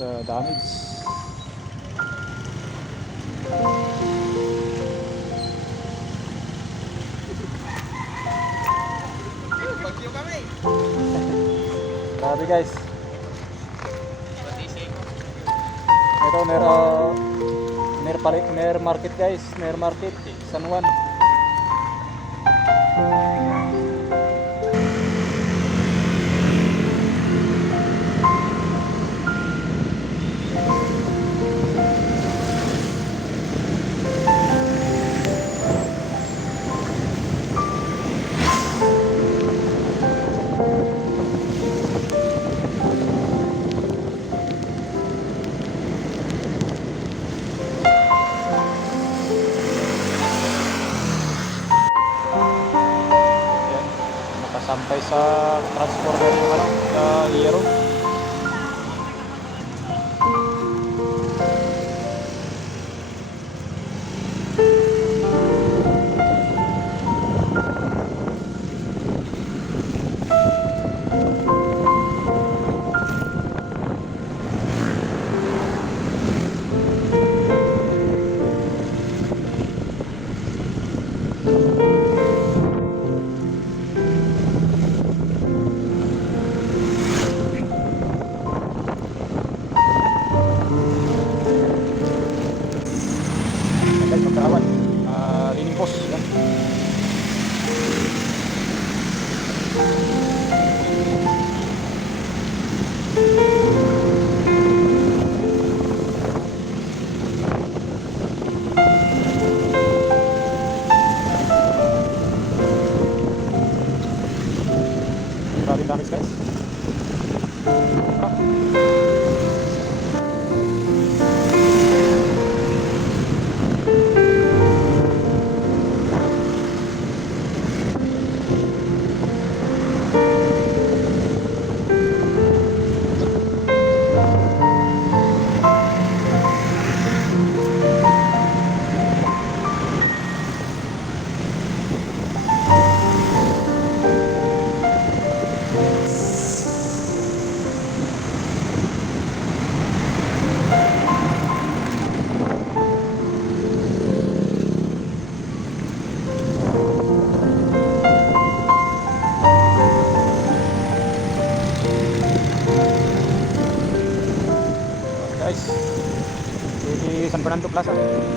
uh, damage. Grabe guys. Ito, mer, uh, mer, palit, market guys. Mer market. San Juan. Ano, uh, hero. Magkarawan. Uh, leaning post. Yan. Damage guys. Franco Plaza.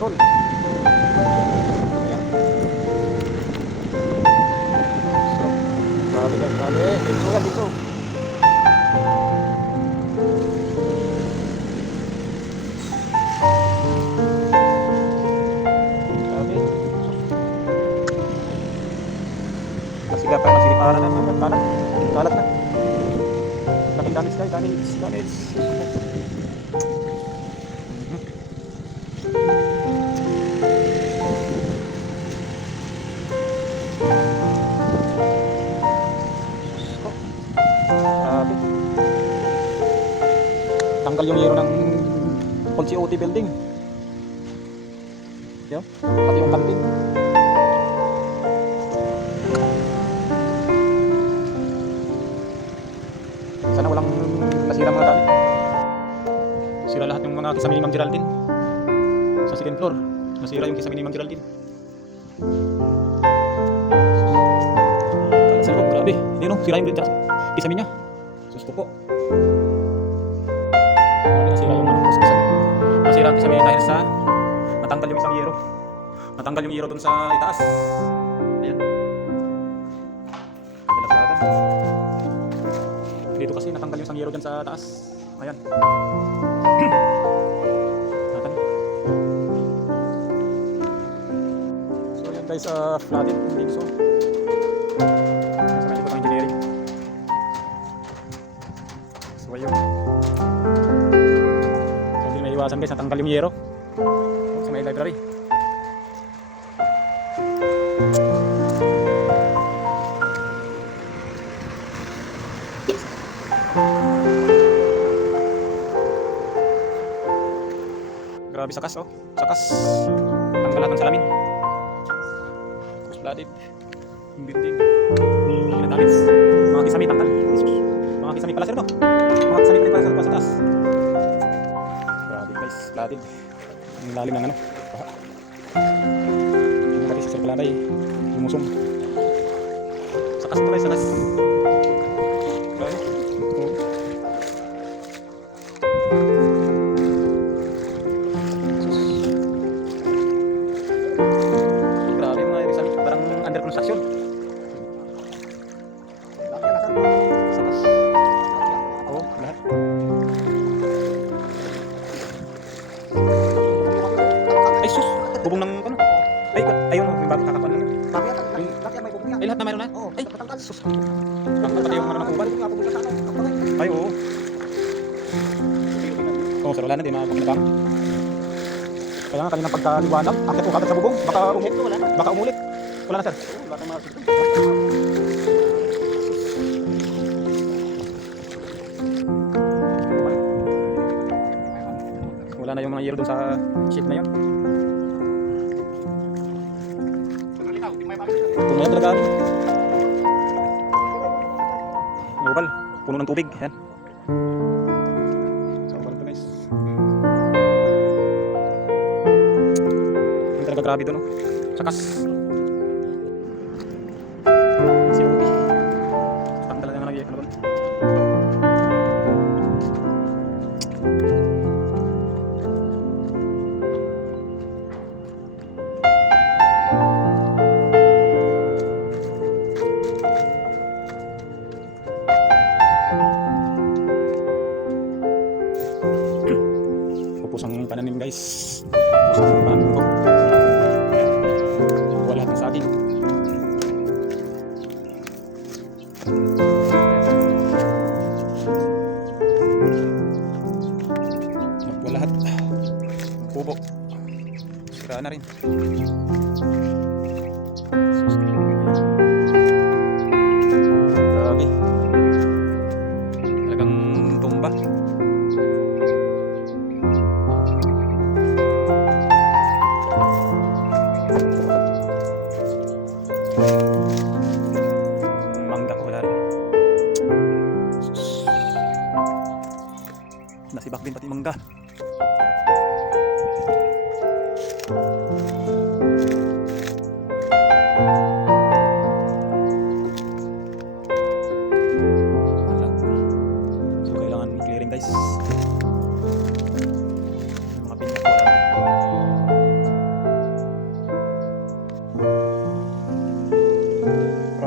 Makahoy, putol. Yan. So, grabe guys, grabe. Dito yan, dito. Grabe. Masiga pa, masiliparan na naman. Kalat. Kalat na. Laking damage guys, damage, damage. Grabe. Tanggal yung yero ng COT building. Yo, pati yung kantin. Sana walang nasira mga dami. Sira lahat ng mga kisami ni Ma'am Geraldine. Sa second floor, nasira yung kisami ni Ma'am Geraldine. Kala sa loob, grabe. Hindi oh, no, sira yung dito kisame niya. Susto po. Grabe nasira yung ano, kisame. Nasira ang kisame dahil sa natanggal yung isang yero. Natanggal yung yero dun sa itaas. Ayan. Dalagdagan. Dito kasi natanggal yung isang yero dyan sa taas. Ayan. So ayan guys, uh, flooded yung Dingso. Iwasan guys, natanggal yung yero. Sa may library. Grabe sakas oh. Sakas. Tanggal lahat ng salamin. Tapos flooded. Yung building. Pinadamits. Mga kisame tanggal. Jesus. Mga kisame pala sir no? Mga kisame pala sir sa taas. Guys. Flooded. Ang lalim ng ano. Baha. Yung pati sa sir Palanay. Lumusong. Sakas to guys. Sakas. Grabe. Ay, sus. Tanggal pati yung ano ng uban. Ay, oo. Oo, sir, wala na, di mapaglabangan. Kaya nga, kanina pagkaliwanag, akit po kagad sa bubong. Baka umulit. Baka umulit. Wala na, sir. Wala na yung mga yero dun sa sheet na yun. Puno na talaga. Puno ng tubig. Yan. So, wala to guys. Yung talaga grabe doon, no? Sakas. Na rin.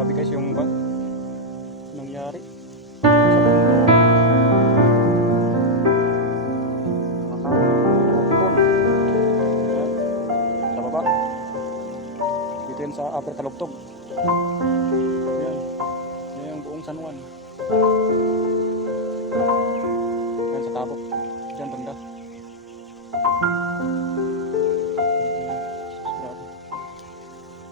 Grabe guys yung ba nangyari. Sa baba. Dito yun sa upper talugtog. Yan. Yan yung buong San Juan. Yan sa tabok. Diyan banda.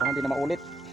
Sana hindi na maulit.